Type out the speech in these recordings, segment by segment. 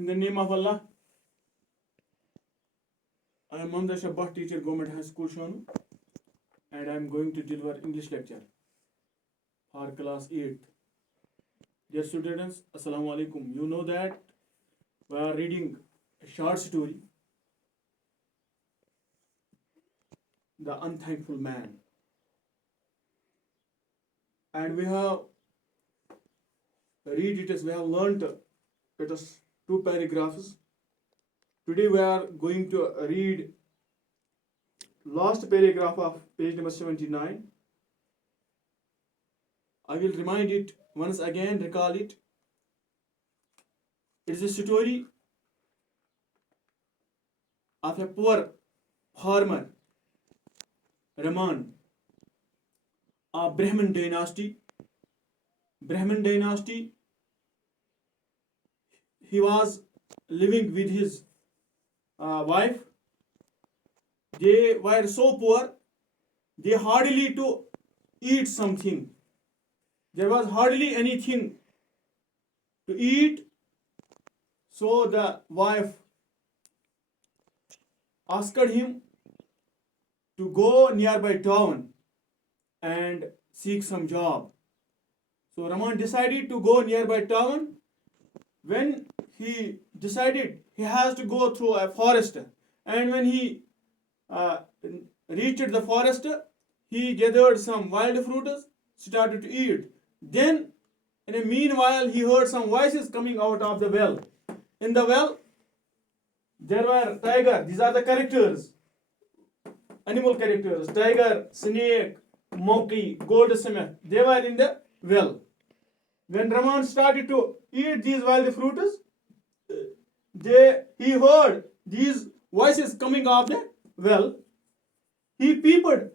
In the name of Allah, I am Mamda Shabbah, teacher, Government High School, Shonu, and I am going to deliver English lecture for class 8th. Dear students, Assalamu alaikum. You know that we are reading a short story, The Unthankful Man. And we have read it as we have learned it is 2 paragraphs. Today we are going to read last paragraph of page number 79. I will remind it once again, recall it. It is a story of a poor farmer, Raman, of Brahmin dynasty. Brahmin dynasty, he was living with his wife. They were so poor, they hardly to eat something. There was hardly anything to eat. So the wife asked him to go nearby town and seek some job. So Raman decided to go nearby town. When he decided, he has to go through a forest, and when he reached the forest, he gathered some wild fruits, started to eat. Then, in a meanwhile, he heard some voices coming out of the well. In the well, there were tiger. These are the characters, animal characters: tiger, snake, monkey, goldsmith. They were in the well. When Raman started to eat these wild fruits, he heard these voices coming out of the well. He peeped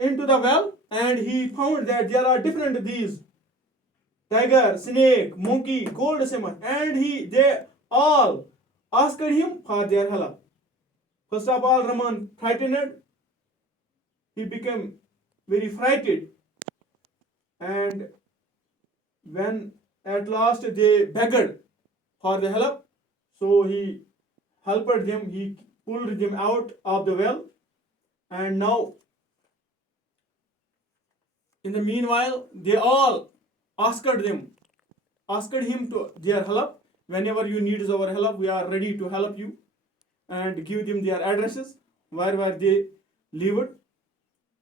into the well and he found that there are different these tiger, snake, monkey, goldsmith, and they all asked him for their help. First of all, Raman frightened. He became very frightened, and when at last they begged for the help, so he helped them, he pulled them out of the well, and now in the meanwhile they all asked him to their help. Whenever you need our help, we are ready to help you, and give them their addresses where they lived.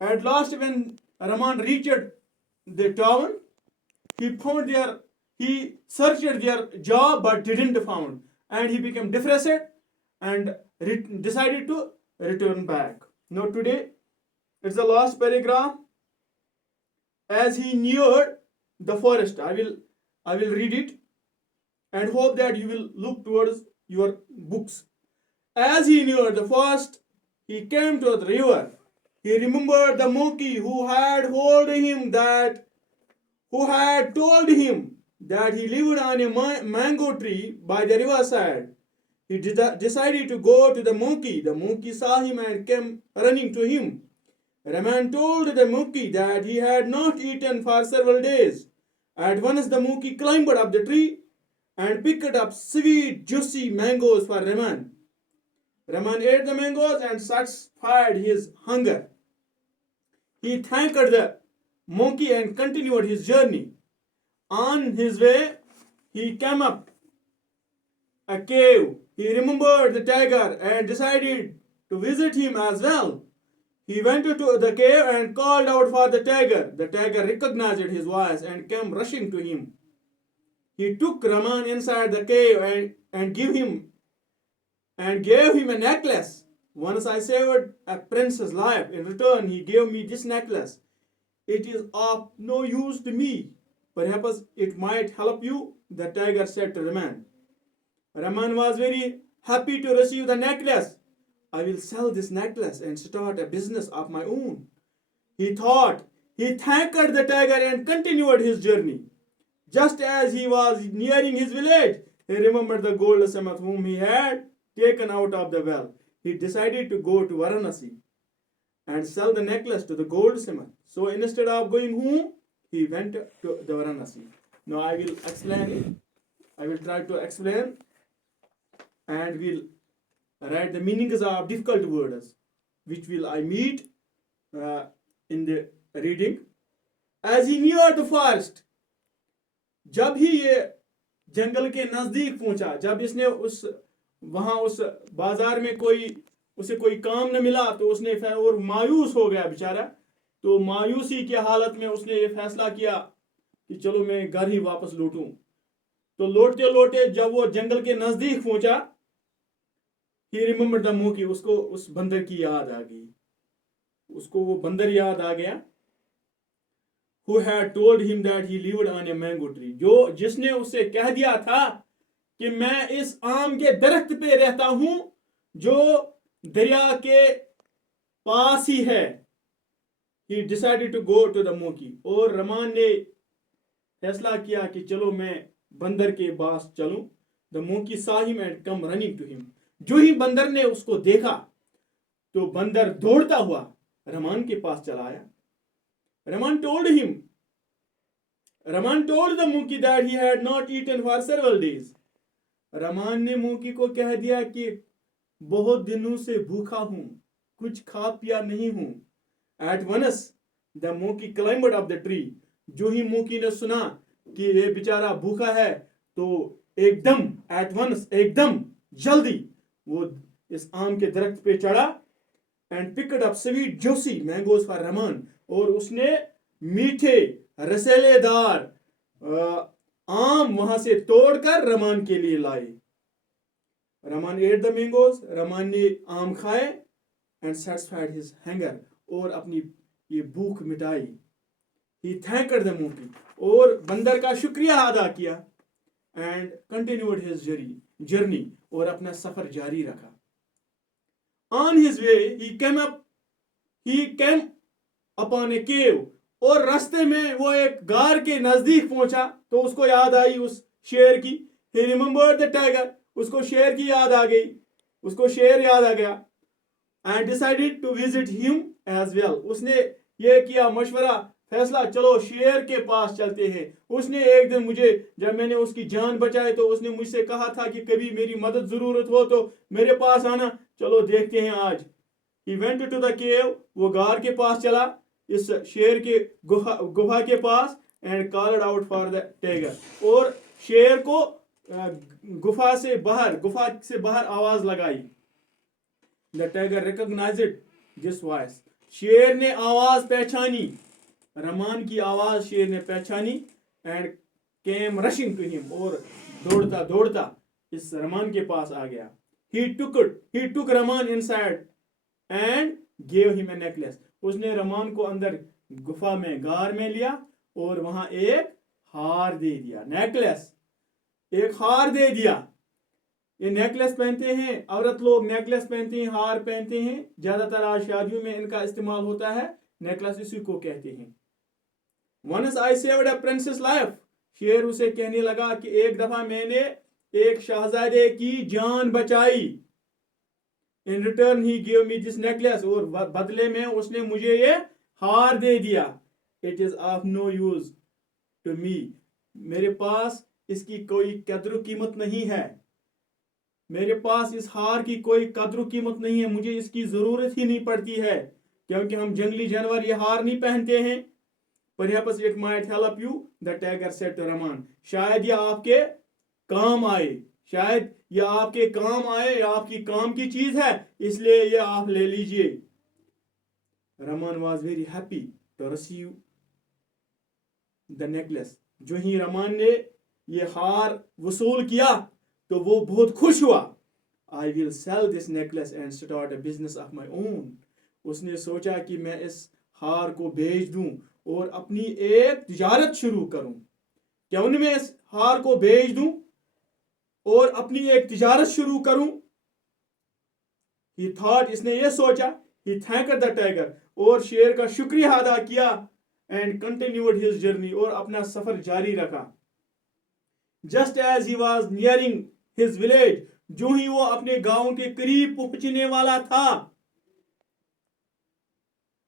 At last, when Raman reached the town, he searched their job but didn't found, and he became depressed and decided to return back. Now today, it's the last paragraph. As he neared the forest, I will read it and hope that you will look towards your books. As he neared the forest, he came to the river. He remembered the monkey who had told him that he lived on a mango tree by the riverside. He decided to go to the monkey. The monkey saw him and came running to him. Raman told the monkey that he had not eaten for several days. At once the monkey climbed up the tree and picked up sweet, juicy mangoes for Raman. Raman ate the mangoes and satisfied his hunger. He thanked the monkey and continued his journey. On his way, he came up a cave. He remembered the tiger and decided to visit him as well. He went to the cave and called out for the tiger. The tiger recognized his voice and came rushing to him. He took Raman inside the cave and gave him a necklace. Once I saved a prince's life. In return, he gave me this necklace. It is of no use to me. Perhaps it might help you, the tiger said to Raman. Raman was very happy to receive the necklace. I will sell this necklace and start a business of my own, he thought. He thanked the tiger and continued his journey. Just as he was nearing his village, he remembered the goldsmith whom he had taken out of the well. He decided to go to Varanasi and sell the necklace to the goldsmith. So instead of going home, he went to the Varanasi. Now I will explain it. I will try to explain and will write the meanings of difficult words, which will I meet in the reading. As he neared the forest, जब ही ये जंगल के नजदीक पहुंचा, जब इसने उस बाजार में उसे कोई काम न मिला तो उसने और मायूस हो गया बेचारा। तो मायूसी की हालत में उसने ये फैसला किया कि चलो मैं घर ही वापस लौटूं। तो लौटते लौटते जब वो जंगल के नजदीक पहुंचा, ही रिमेंबर द मोंकी, उसको उस बंदर की याद आ गई, उसको वो बंदर याद आ गया। Who had told him that he lived on a mango tree, जिसने उसे कह दिया था कि मैं इस आम के दरख्त पे रहता हूं जो दरिया के पास ही है। He decided to go to the monkey, और रमान ने फैसला किया कि चलो मैं बंदर के पास चलूं। The monkey saw him and come running to him. जो ही बंदर ने उसको देखा तो बंदर दौड़ता हुआ रमान के पास चला आया। Raman told the monkey that he had not eaten for several days. Raman ने मोंकी को कह दिया कि बहुत दिनों से भूखा हूं, कुछ खा पिया नहीं हूं। At once the monkey climbed up the tree. जो ही मोंकी ने सुना कि ये बेचारा भूखा है तो एकदम जल्दी वो इस आम के दरख्त पे चढ़ा and picked up sweet juicy mangoes for Raman, और उसने मीठे रसेलेदार आम वहां से तोड़कर रमान के लिए लाए। Raman ate the mangoes, Raman ने आम खाए and satisfied his hunger, और अपनी ये भूख मिटाई। He thanked the monkey, और बंदर का शुक्रिया अदा किया and continued his journey, और अपना सफर जारी रखा। On his way he came upon a cave, और रास्ते में वो एक गार के नजदीक पहुंचा तो उसको याद आई उस शेर की। He remembered the tiger, उसको शेर की याद आ गई, उसको शेर याद आ गया। And decided to visit him as well, उसने ये किया मशवरा, फैसला, चलो शेर के पास चलते हैं। उसने एक दिन जब मैंने उसकी जान बचाई तो उसने मुझसे कहा था कि कभी मेरी मदद जरूरत हो तो मेरे पास आना, चलो देखते हैं आज। He went to the cave, वो गार के पास चला, इस शेर के गुफा के पास, and called out for the tiger, और शेर को गुफा से बाहर आवाज लगाई। The tiger recognized this voice, शेर ने आवाज पहचानी, रमान की आवाज शेर ने पहचानी। and came rushing to him, और दौड़ता दौड़ता इस रमान के पास आ गया। He took Raman inside and gave him a necklace, उसने रमान को अंदर गुफा में गार में लिया और वहां एक हार दे दिया। नेकलेस, एक हार दे दिया। ये नेकलेस पहनते हैं औरत लोग, नेकलेस पहनते हैं, हार पहनते हैं, ज्यादातर आज शादियों में इनका इस्तेमाल होता है। नेकलेस इसी को कहते हैं। Once I saved a princess life, शेर उसे कहने लगा कि एक दफा मैंने एक शहजादे की जान बचाई। In return he gave me this necklace, और बदले में उसने मुझे ये हार दे दिया। It is of no use to me, मेरे पास इसकी कोई कद्र कीमत नहीं है, मेरे पास इस हार की कोई कद्र कीमत नहीं है, मुझे इसकी जरूरत ही नहीं पड़ती है, क्योंकि हम जंगली जानवर ये हार नहीं पहनते हैं। Perhaps it might help you, the tiger said to Raman, शायद यह आपके काम आए, शायद यह आपके काम आए, यह आपकी काम की चीज है, इसलिए यह आप ले लीजिए। Raman was very happy to receive the necklace. जो ही रमान ने ये हार वसूल किया तो वो बहुत खुश हुआ। I will sell this necklace and start a business of my own. उसने सोचा कि मैं इस हार को बेच दूं और अपनी एक तिजारत शुरू करूं। क्यों नहीं मैं इस हार को बेच दूं और अपनी एक तिजारत शुरू करूं। He thought, इसने ये सोचा। He thanked the tiger, और शेर का शुक्रिया अदा किया, and continued his journey, और अपना सफर जारी रखा। Just as he was nearing his village, जो ही वो अपने गांव के करीब पहुंचने वाला था,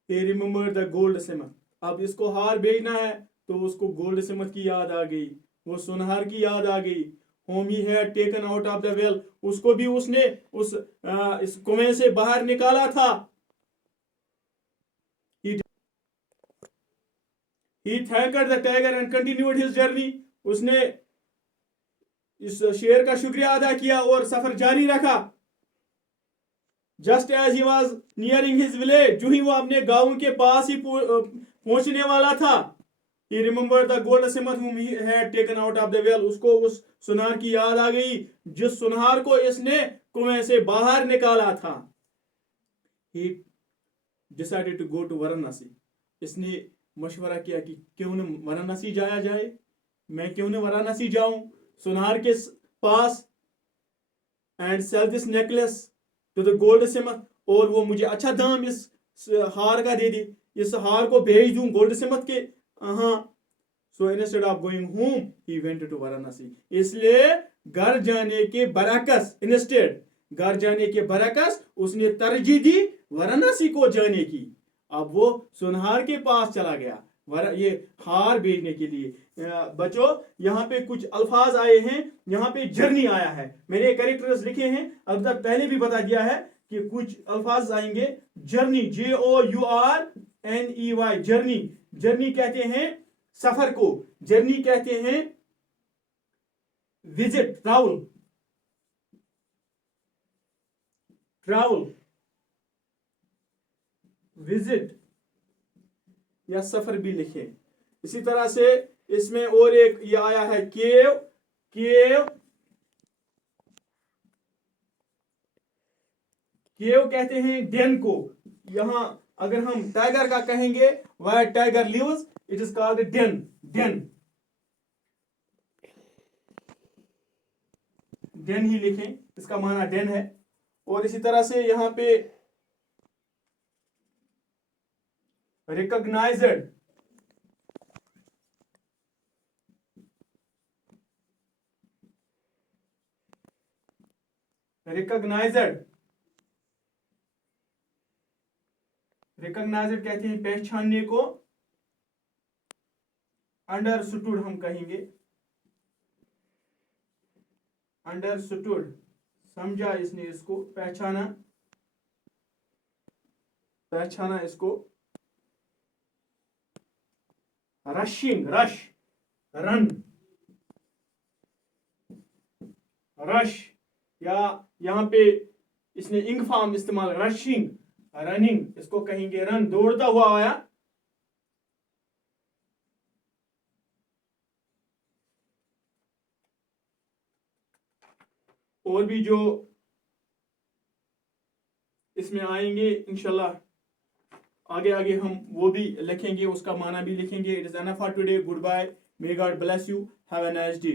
he remembered the gold smith. अब इसको हार बेचना है तो उसको गोल्ड स्मिथ की याद आ गई, वो सुनहर की याद आ गई। whom he had taken out of the well, उसको भी उसने इस कुएं से बाहर निकाला था. He thanked the tiger and continued his journey. उसने इस शेर का शुक्रिया अदा किया और सफर जारी रखा. Just as he was nearing his village, जो ही वो अपने गांव के पास ही पहुंचने वाला था, he remembered the goldsmith whom he had taken out of the well. उसको उस सुनार की याद आ गई जिस सुनार को इसने कुएं से बाहर निकाला था. He decided to go to Varanasi. इसने मशवरा किया कि क्यों न वाराणसी जाया जाए, मैं क्यों न वाराणसी जाऊं सुनार के पास, and sell this necklace to the goldsmith, और वो मुझे अच्छा दाम इस हार का दे दे, इस हार को भेज दूं गोल्ड स्मिथ के. हाँ. So instead of going home he went to Varanasi. इसलिए घर जाने के बरअक्स, इंस्टेड घर जाने के बरअक्स उसने तरजीह दी वाराणसी को जाने की. अब वो सुनहार के पास चला गया ये हार बेचने के लिए. बच्चों यहाँ पे कुछ अल्फाज आए हैं, यहाँ पे जर्नी आया है, मैंने कैरेक्टर्स लिखे हैं, अब तक पहले भी बता दिया है कि कुछ अल्फाज आएंगे. Journey, JOURNEY, journey. जर्नी कहते हैं सफर को, जर्नी कहते हैं विजिट, ट्रैवल, विजिट या सफर भी लिखे. इसी तरह से इसमें और एक ये आया है केव. केव कहते हैं डेन को. यहां अगर हम टाइगर का कहेंगे where tiger lives, it is called den. Den ही लिखें, इसका माना डेन है. और इसी तरह से यहां पे recognized, कहते हैं पहचानने को. अंडरस्टूड हम कहेंगे, अंडरस्टूड, समझा इसने इसको, पहचाना इसको. रशिंग, रन, रश, या यहां पे इसने इंग फॉर्म इस्तेमाल, रशिंग, रनिंग, इसको कहेंगे रन, दौड़ता हुआ आया. और भी जो इसमें आएंगे इंशाल्लाह आगे हम वो भी लिखेंगे, उसका माना भी लिखेंगे. It is enough for today. Goodbye, may God bless you, have a nice day.